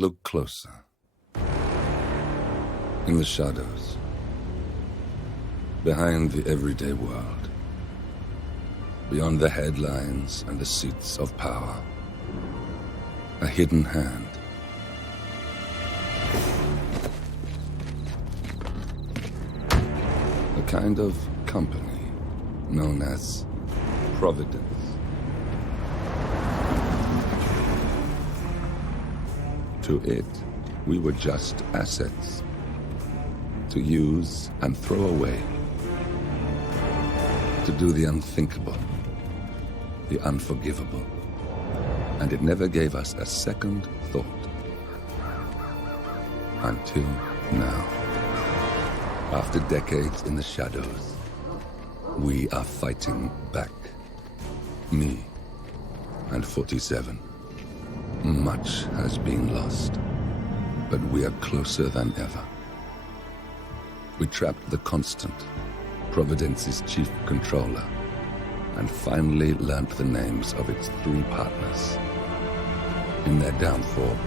Look closer. In the shadows. Behind the everyday world. Beyond the headlines and the seats of power. A hidden hand. A kind of company known as Providence. To it, we were just assets. To use and throw away. To do the unthinkable. The unforgivable. And it never gave us a second thought. Until now. After decades in the shadows, we are fighting back. Me and 47. Much has been lost, but we are closer than ever. We trapped the Constant, Providence's chief controller, and finally learnt the names of its 3 partners. In their downfall,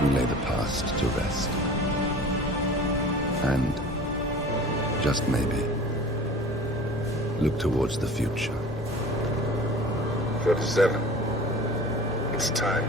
we lay the past to rest. And, just maybe, look towards the future. 47. It's time.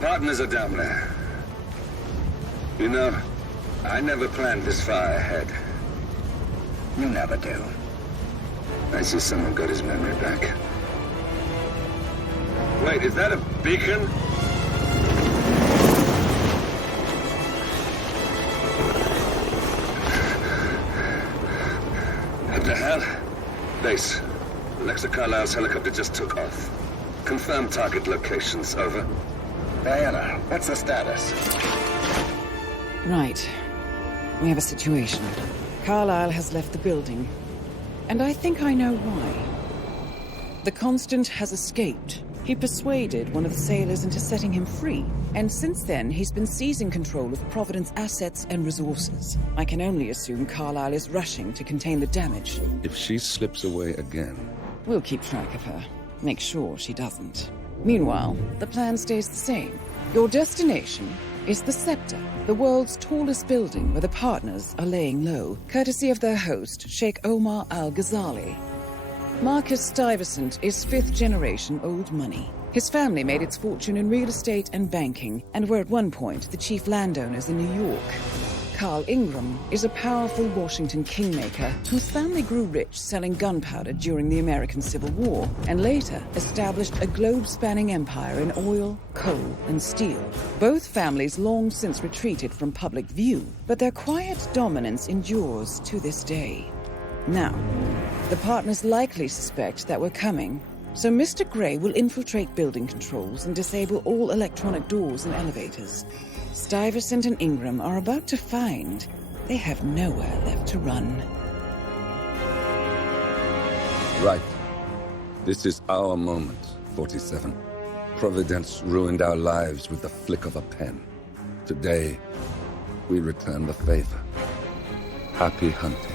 Partners are down there. You know, I never planned this far ahead. You never do. I see someone got his memory back. Wait, is that a beacon? What the hell? Base. Alexa Carlisle's helicopter just took off. Confirm target locations, over. Diana, what's the status? Right. We have a situation. Carlisle has left the building. And I think I know why. The Constant has escaped. He persuaded one of the sailors into setting him free. And since then, he's been seizing control of Providence assets and resources. I can only assume Carlisle is rushing to contain the damage. If she slips away again... We'll keep track of her. Make sure she doesn't. Meanwhile, the plan stays the same. Your destination is the Scepter, the world's tallest building where the partners are laying low, courtesy of their host, Sheikh Omar Al-Ghazali. Marcus Stuyvesant is 5th-generation old money. His family made its fortune in real estate and banking, and were at one point the chief landowners in New York. Carl Ingram is a powerful Washington kingmaker whose family grew rich selling gunpowder during the American Civil War, and later established a globe-spanning empire in oil, coal, and steel. Both families long since retreated from public view, but their quiet dominance endures to this day. Now, the partners likely suspect that we're coming, so Mr. Grey will infiltrate building controls and disable all electronic doors and elevators. Stuyvesant and Ingram are about to find they have nowhere left to run. Right. This is our moment, 47. Providence ruined our lives with the flick of a pen. Today, we return the favor. Happy hunting.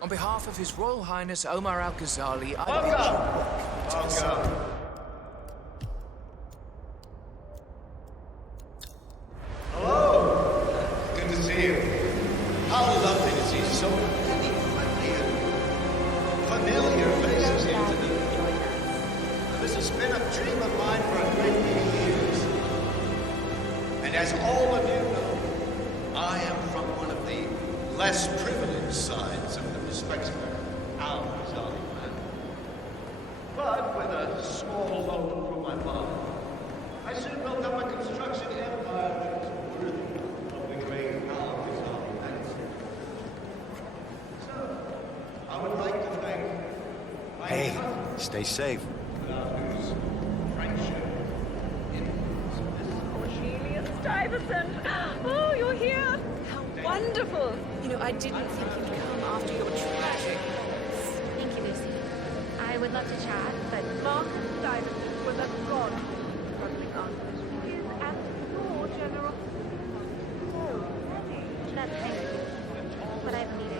On behalf of His Royal Highness Omar Al-Ghazali, I... Hello! Good to see you. How lovely to see so many familiar faces here today. This has been a dream of mine for a great many years. And as all of you know, I am from one of the less privileged sides of the respectable Al-Ghazali family. But with a small loan from my father, I soon built up a construction empire that is worthy of the great Al-Ghazali dynasty. So, I would like to thank my Hey, cousin, stay safe. without whose friendship Cornelius Stuyvesant! Oh, you're here! How wonderful! You know, I didn't think you'd come after your tragic loss. Thank you, Lucy. I would love to chat, but Marcus Stuyvesant was a god struggling artist. He is at your general. Oh, that's thank you. But I have a meeting.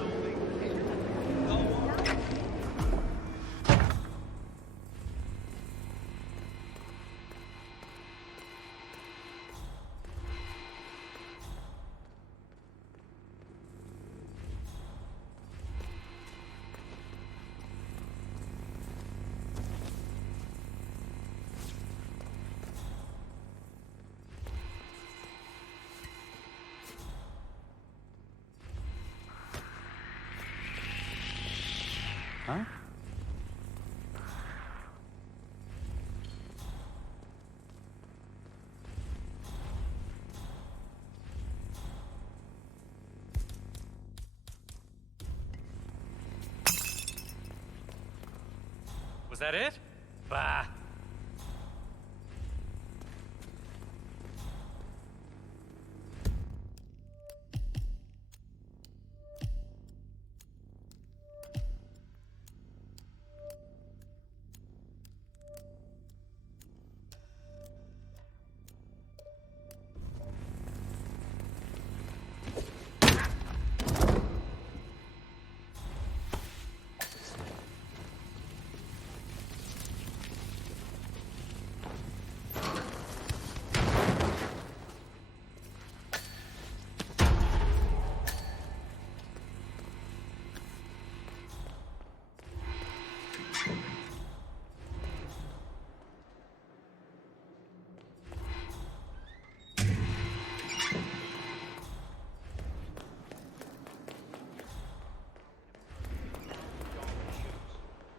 Huh? Was that it? Bah.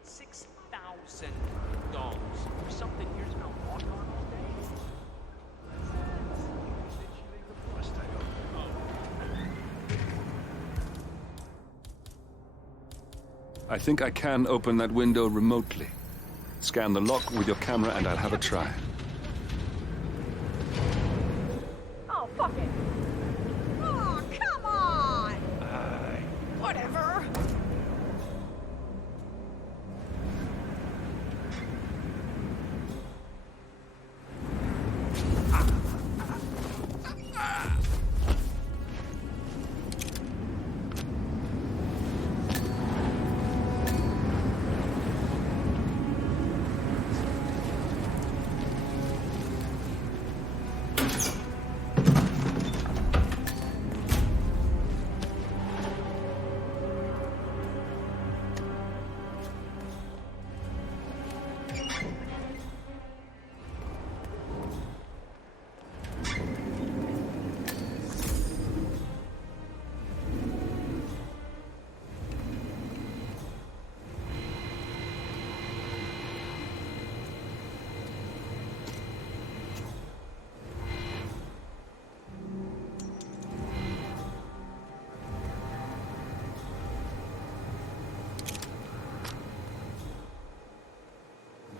$6,000 for something you're just gonna walk on all day? I think I can open that window remotely. Scan the lock with your camera and I'll have a try. oh, fuck it! Oh, come on! Whatever.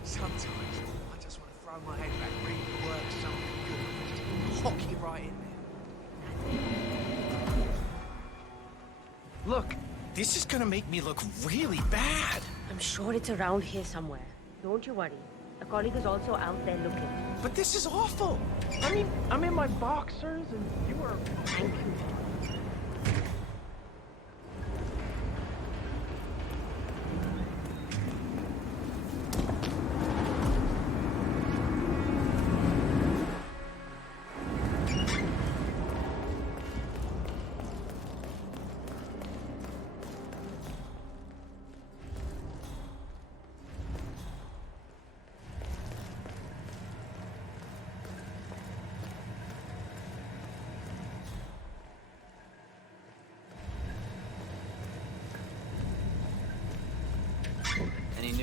Sometimes I just want to throw my head back, read the work, something good, just hock it right in there. Look, this is gonna make me look really bad. I'm sure it's around here somewhere. Don't you worry. A colleague is also out there looking. But this is awful. I mean, I'm in my boxers and you were... Thank you.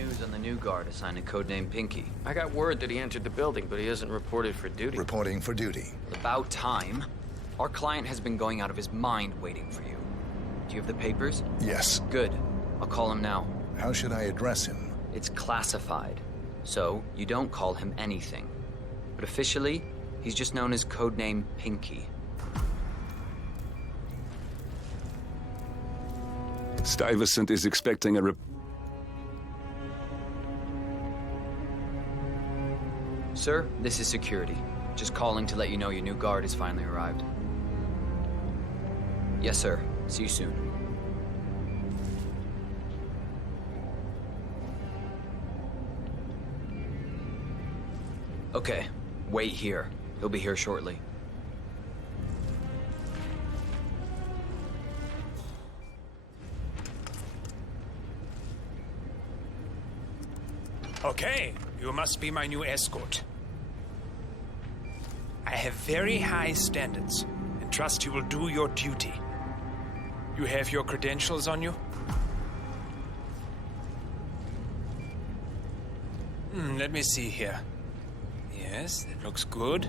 news on the new guard assigned to codename Pinky? I got word that he entered the building, but he isn't reported for duty. Reporting for duty. About time. Our client has been going out of his mind waiting for you. Do you have the papers? Yes. Good. I'll call him now. How should I address him? It's classified, so you don't call him anything. But officially, he's just known as codename Pinky. Stuyvesant is expecting a Sir, this is security. Just calling to let you know your new guard has finally arrived. Yes, sir. See you soon. Okay, wait here. He'll be here shortly. Okay, you must be my new escort. I have very high standards, and trust you will do your duty. You have your credentials on you? Let me see here. Yes, that looks good.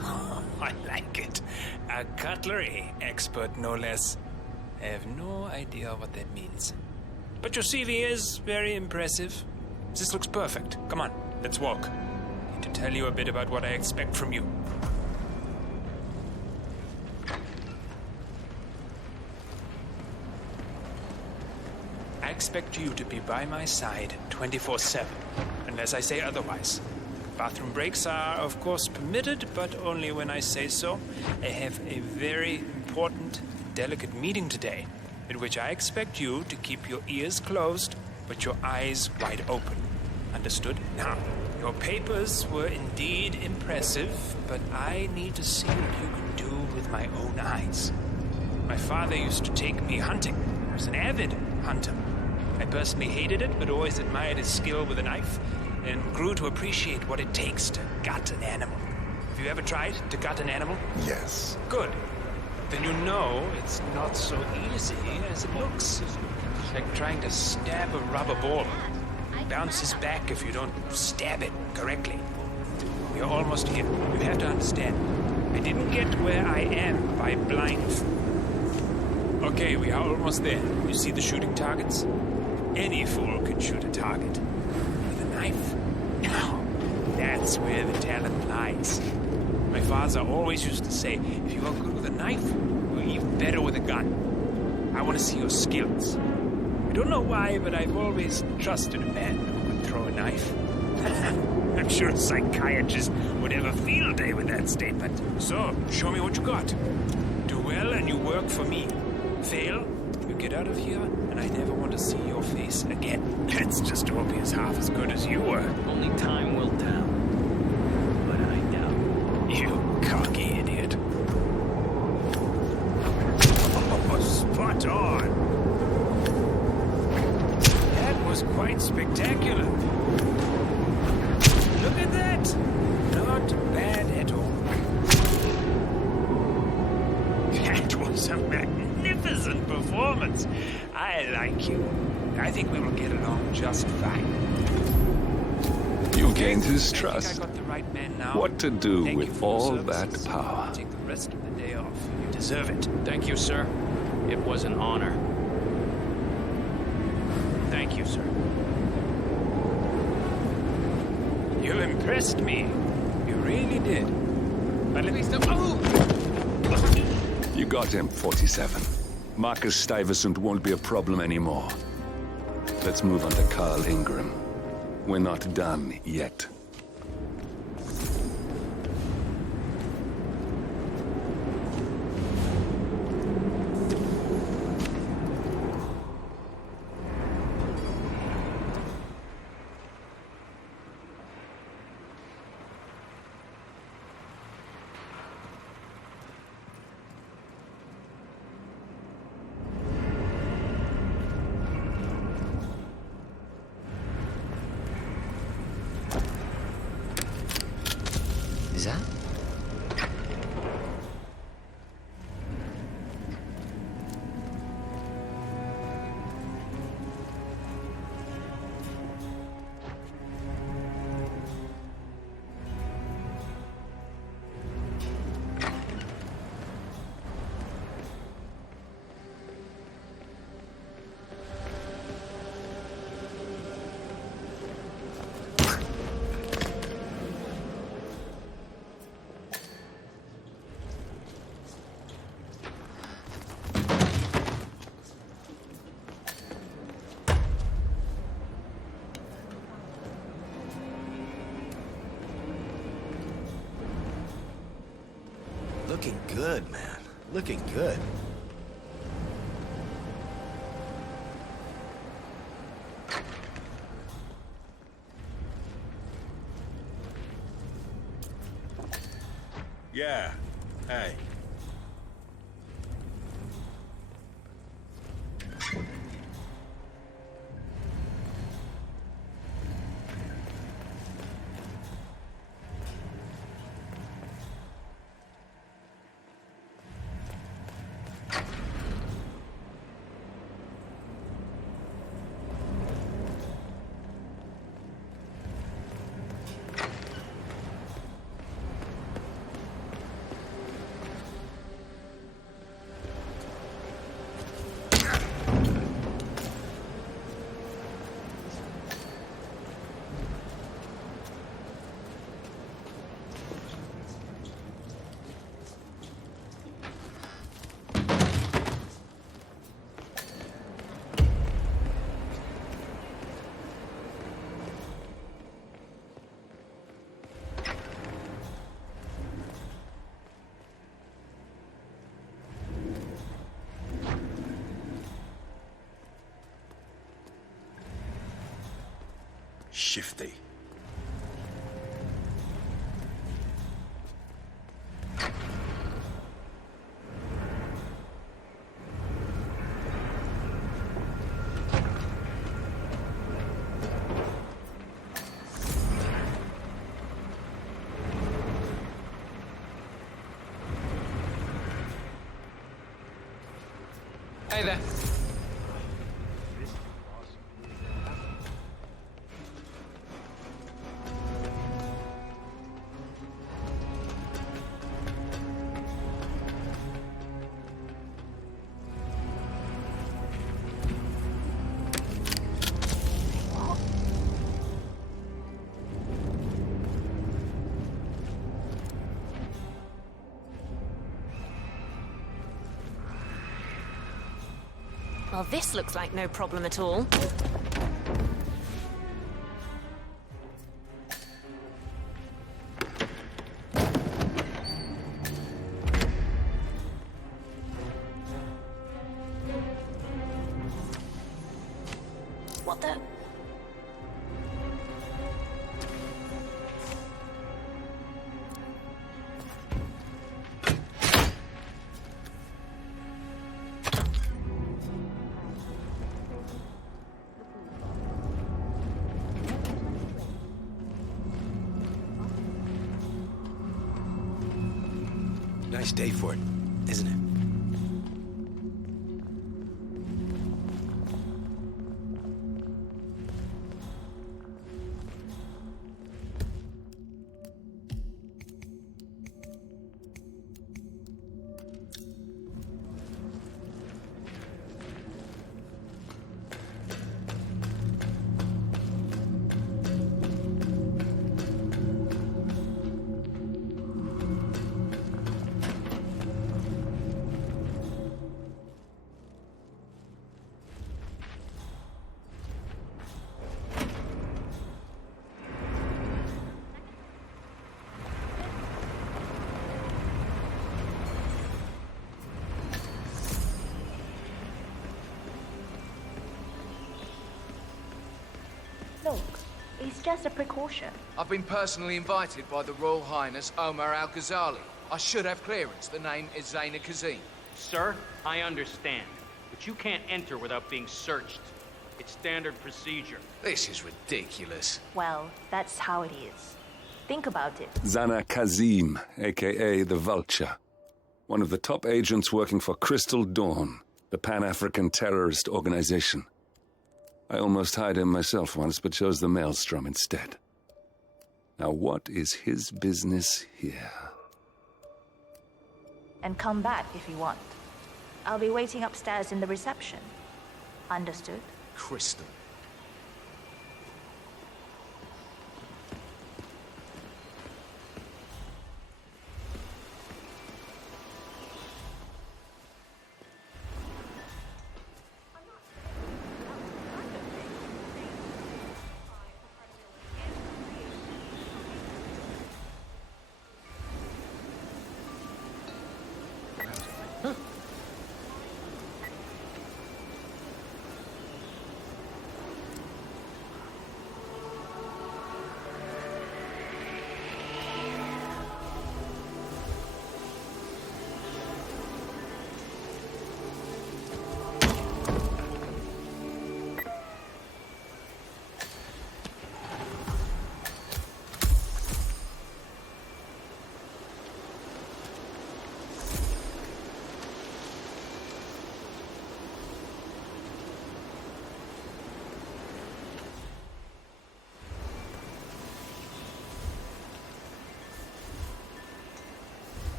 I like it. A cutlery expert, no less. I have no idea what that means. But your CV is very impressive. This looks perfect. Come on, let's walk. I need to tell you a bit about what I expect from you. I expect you to be by my side 24/7, unless I say otherwise. Bathroom breaks are, of course, permitted, but only when I say so. I have a very important, delicate meeting today, in which I expect you to keep your ears closed, but your eyes wide open. Understood? Now, your papers were indeed impressive, but I need to see what you can do with my own eyes. My father used to take me hunting. I was an avid hunter. I personally hated it, but always admired his skill with a knife, and grew to appreciate what it takes to gut an animal. Have you ever tried to gut an animal? Yes. Good. Then you know it's not so easy as it looks. Like trying to stab a rubber ball. It bounces back if you don't stab it correctly. We are almost here. You have to understand. I didn't get where I am by blind. Okay, we are almost there. You see the shooting targets? Any fool can shoot a target. With a knife? No. That's where the talent lies. My father always used to say, if you are good with a knife, you're even better with a gun. I want to see your skills. I don't know why, but I've always trusted a man who could throw a knife. I'm sure a psychiatrist would have a field day with that statement. So, show me what you got. Do well and you work for me. Fail, you get out of here, and I never want to see your face again. Let's just hope he's half as good as you were. Only time will tell. But I doubt. You cocky idiot. Oh, spot on. That was quite spectacular. Look at that. Not bad at all. That was a magnificent performance. I like you. I think we will get along just fine. You gained his I trust. think I got the right man now. What to do Thank you with for your all services. that power? I'll take the rest of the day off. You deserve it. Thank you, sir. It was an honor. Thank you, sir. You impressed me. You really did. But at least You got him, 47. Marcus Stuyvesant won't be a problem anymore. Let's move on to Carl Ingram. We're not done yet. Is that? Looking good, man. Looking good. Yeah. Hey. Shifty. Hey there. Well, this looks like no problem at all. What the? Nice day for it, isn't it? Look, it's just a precaution. I've been personally invited by the Royal Highness Omar Al-Ghazali. I should have clearance. The name is Zaina Kazim. Sir, I understand, but you can't enter without being searched. It's standard procedure. This is ridiculous. Well, that's how it is. Think about it. Zana Kazim, a.k.a. the Vulture. One of the top agents working for Crystal Dawn, the Pan-African terrorist organization. I almost hired him myself once, but chose the Maelstrom instead. Now what is his business here? And come back if you want. I'll be waiting upstairs in the reception. Understood? Crystal.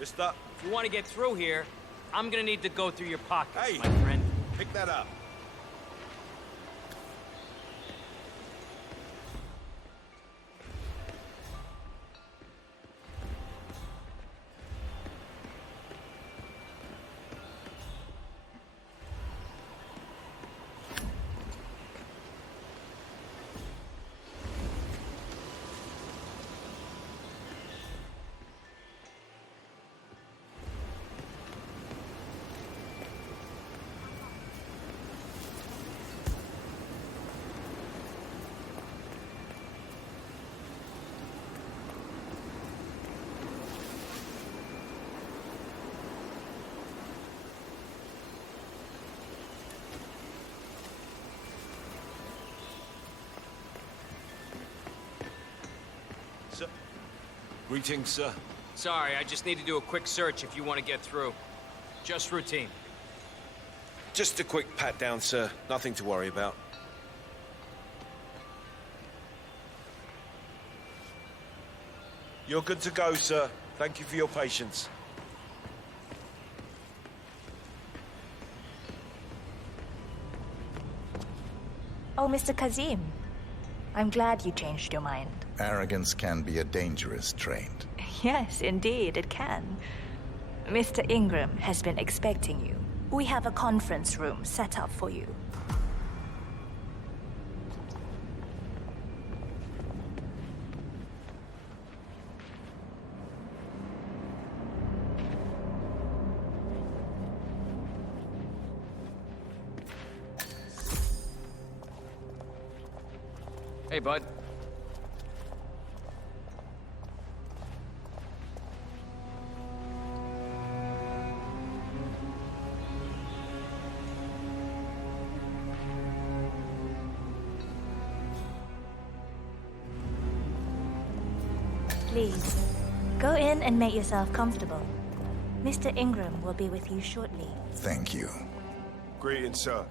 Mister? If you want to get through here, I'm gonna need to go through your pockets, Hey! my friend. Pick that up. Sir. Greetings, sir. Sorry, I just need to do a quick search if you want to get through. Just routine. Just a quick pat down, sir. Nothing to worry about. You're good to go, sir. Thank you for your patience. Oh, Mr. Kazim. I'm glad you changed your mind. Arrogance can be a dangerous trait. Yes, indeed, it can. Mr. Ingram has been expecting you. We have a conference room set up for you. Hey, bud. Please, go in and make yourself comfortable. Mr. Ingram will be with you shortly. Thank you. Greetings, sir.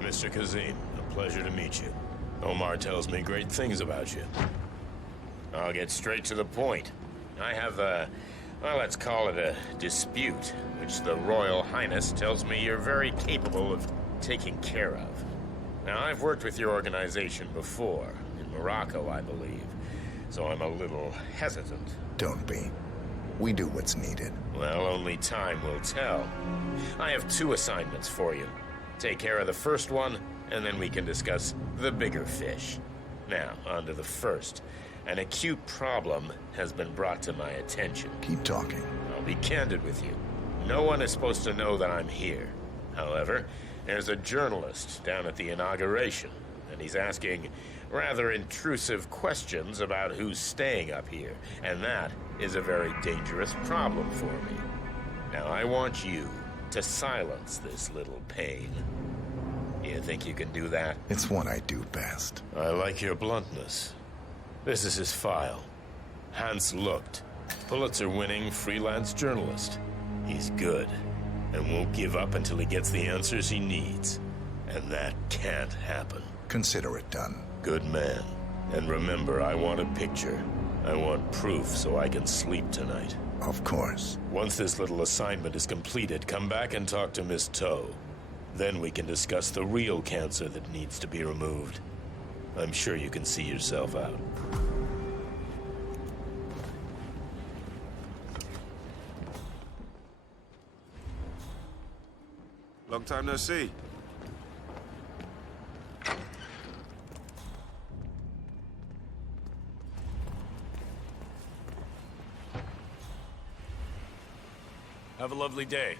Mr. Kazim, a pleasure to meet you. Omar tells me great things about you. I'll get straight to the point. I have well, let's call it a dispute, which the Royal Highness tells me you're very capable of taking care of. Now, I've worked with your organization before, in Morocco, I believe, so I'm a little hesitant. Don't be. We do what's needed. Well, only time will tell. I have 2 assignments for you. Take care of the first one, and then we can discuss the bigger fish. Now, on to the first. An acute problem has been brought to my attention. Keep talking. I'll be candid with you. No one is supposed to know that I'm here. However, there's a journalist down at the inauguration, and he's asking rather intrusive questions about who's staying up here, and that is a very dangerous problem for me. Now, I want you to silence this little pain. You think you can do that? It's what I do best. I like your bluntness. This is his file. Hans Lucht, Pulitzer-winning freelance journalist. He's good, and won't give up until he gets the answers he needs. And that can't happen. Consider it done. Good man. And remember, I want a picture. I want proof so I can sleep tonight. Of course. Once this little assignment is completed, come back and talk to Miss Toe. Then we can discuss the real cancer that needs to be removed. I'm sure you can see yourself out. Long time no see. Have a lovely day.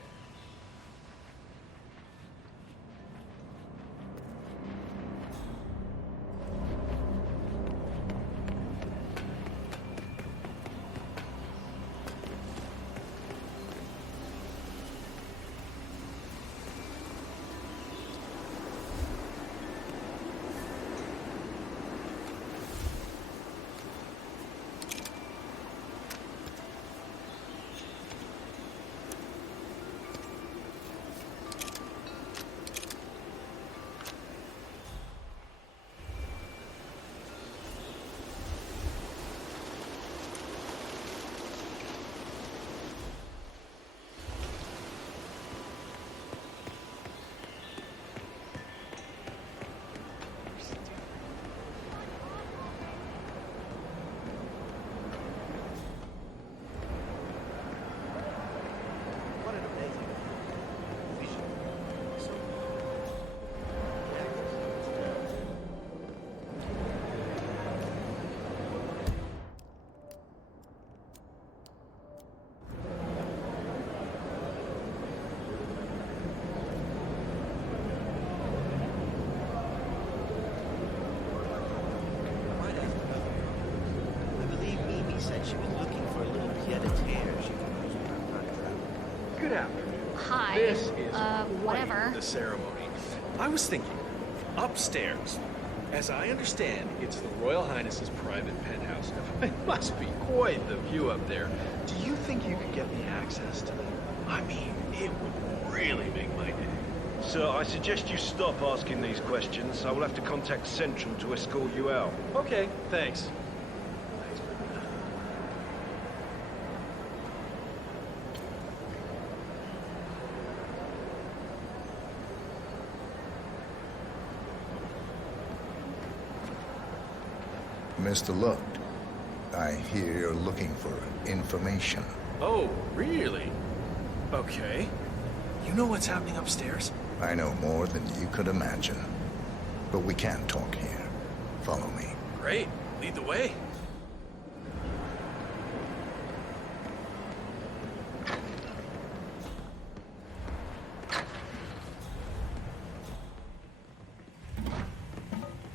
Good afternoon. Hi. This is whatever. quite the ceremony. I was thinking, upstairs. As I understand, it's the Royal Highness's private penthouse. It must be quite the view up there. Do you think you could get me access to that? I mean, it would really make my day. Sir, I suggest you stop asking these questions. I will have to contact Central to escort you out. Okay, thanks. Mr. Looked, I hear you're looking for information. Oh, really? Okay. You know what's happening upstairs? I know more than you could imagine. But we can't talk here. Follow me. Great. Lead the way.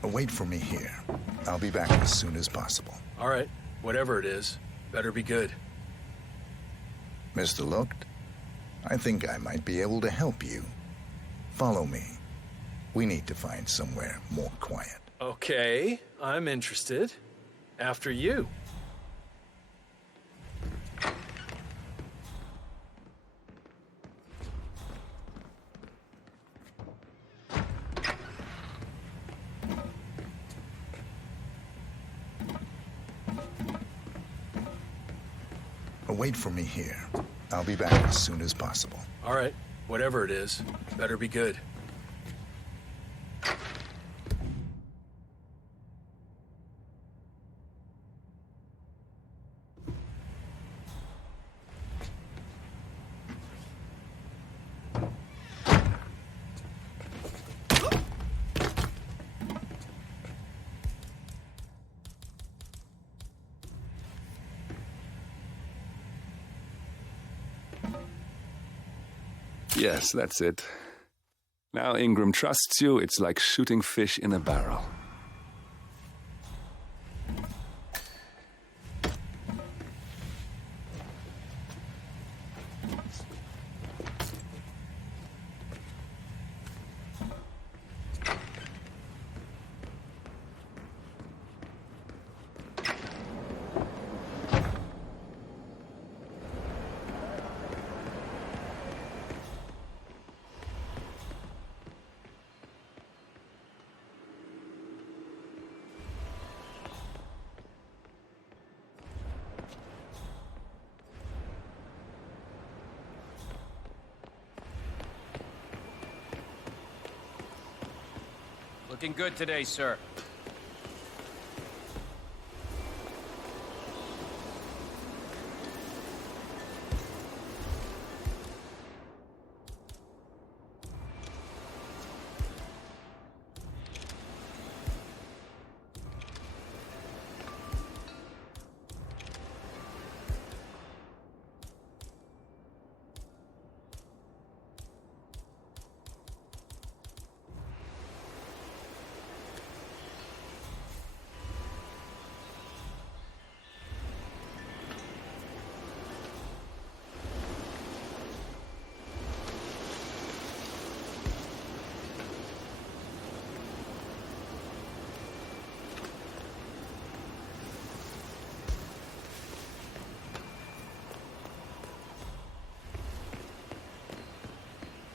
Wait for me here. I'll be back as soon as possible. All right. Whatever it is, better be good. Mr. Looked, I think I might be able to help you. Follow me. We need to find somewhere more quiet. Okay, I'm interested. After you. Wait for me here. I'll be back as soon as possible. All right. Whatever it is, better be good. Yes, that's it. Now Ingram trusts you, it's like shooting fish in a barrel. Looking good today, sir.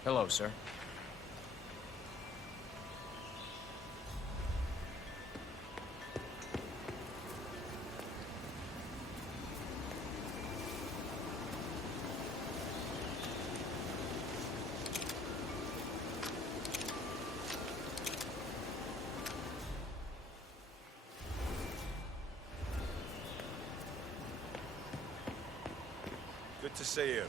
Hello, sir. Good to see you.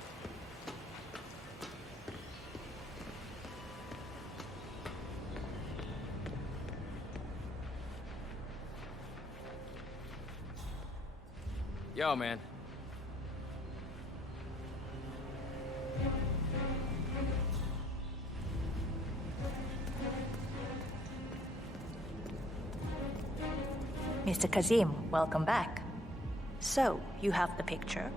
Yo, man. Mr. Kazim, welcome back. So, you have the picture?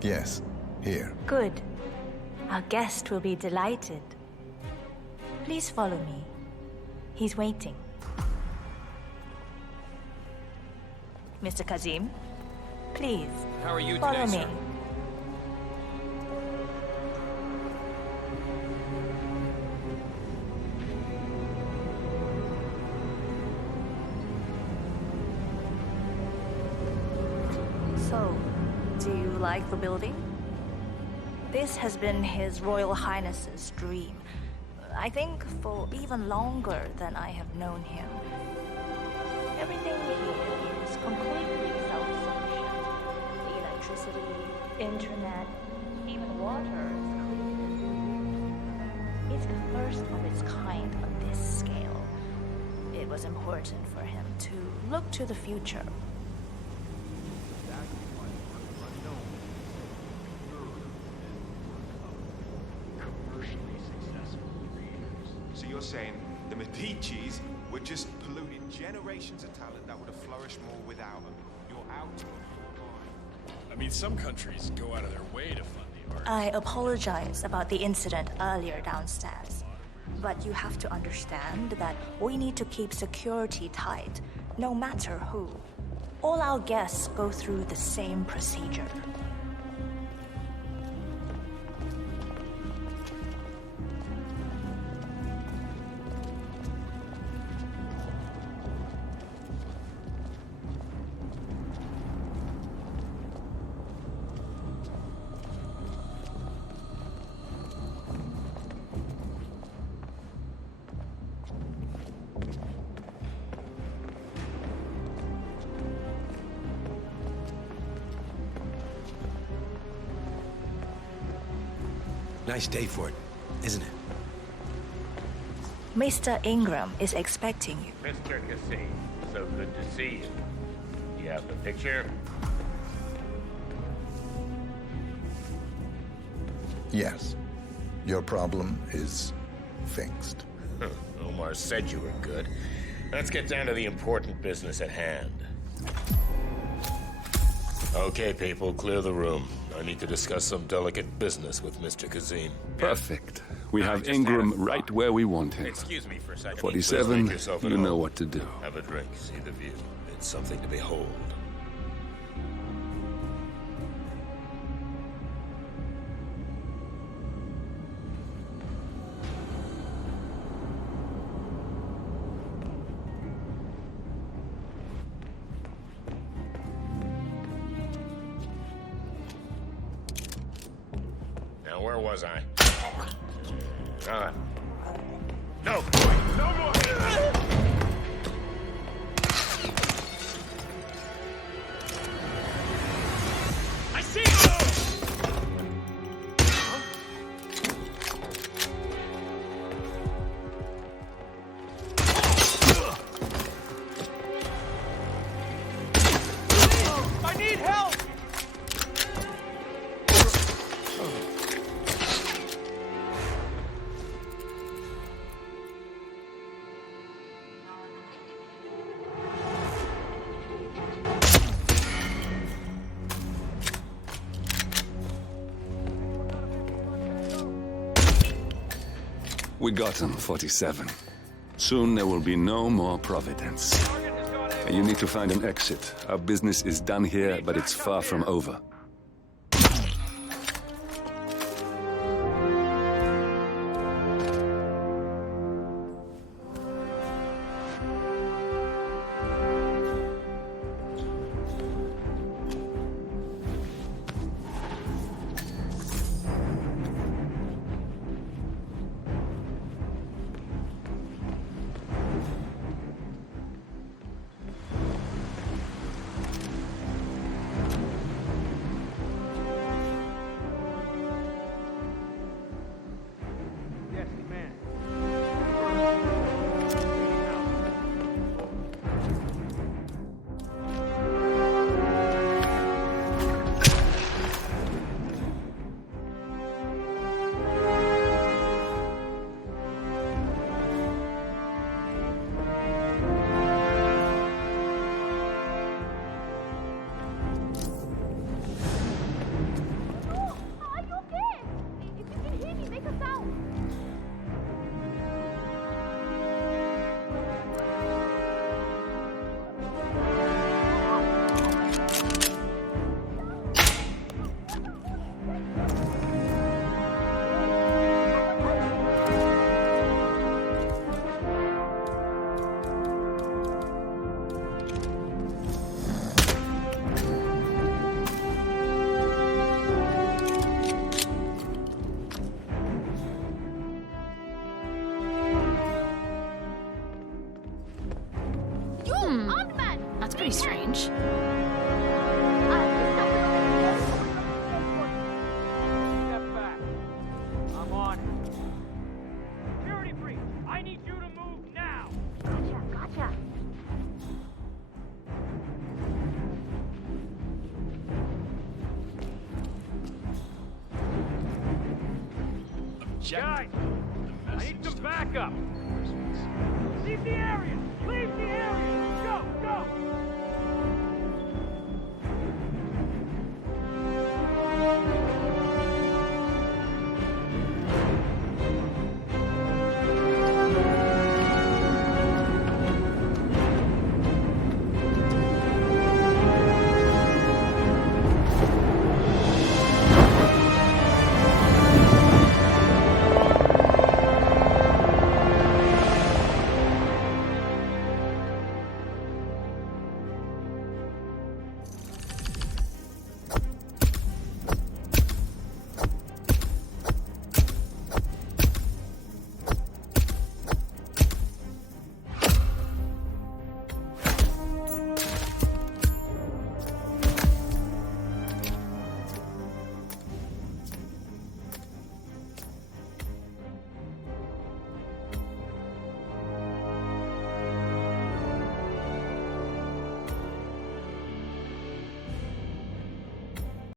Yes, here. Good. Our guest will be delighted. Please follow me. He's waiting. Mr. Kazim, please. How are you follow today, me. sir? So, do you like the building? This has been His Royal Highness's dream. I think for even longer than I have known him. Everything here is completely self-sufficient. The electricity, internet, even water is clean. It's the first of its kind on this scale. It was important for him to look to the future. Commercially successful creators. So you're saying the Medicis were just polluting generations of talent that would have flourished more without them? You're out of your mind. I mean, some countries go out of their way to fund the arts. I apologize about the incident earlier downstairs. But you have to understand that we need to keep security tight, no matter who. All our guests go through the same procedure. Nice day for it, isn't it? Mr. Ingram is expecting you. Mr. Cassie, so good to see you. You have the picture? Yes. Your problem is fixed. Omar said you were good. Let's get down to the important business at hand. Okay, people, clear the room. I need to discuss some delicate business with Mr. Kazim. Perfect. We have Ingram right where we want him. Excuse me for a second. 47, Please make yourself at you know home. what to do. Have a drink, see the view. It's something to behold. Now, where was I? No! No more! I see you! I need help! We got him, 47. Soon there will be no more Providence. And you need to find an exit. Our business is done here, but it's far from over. rejected. Guys, I need some backup. Leave the area! Leave the area!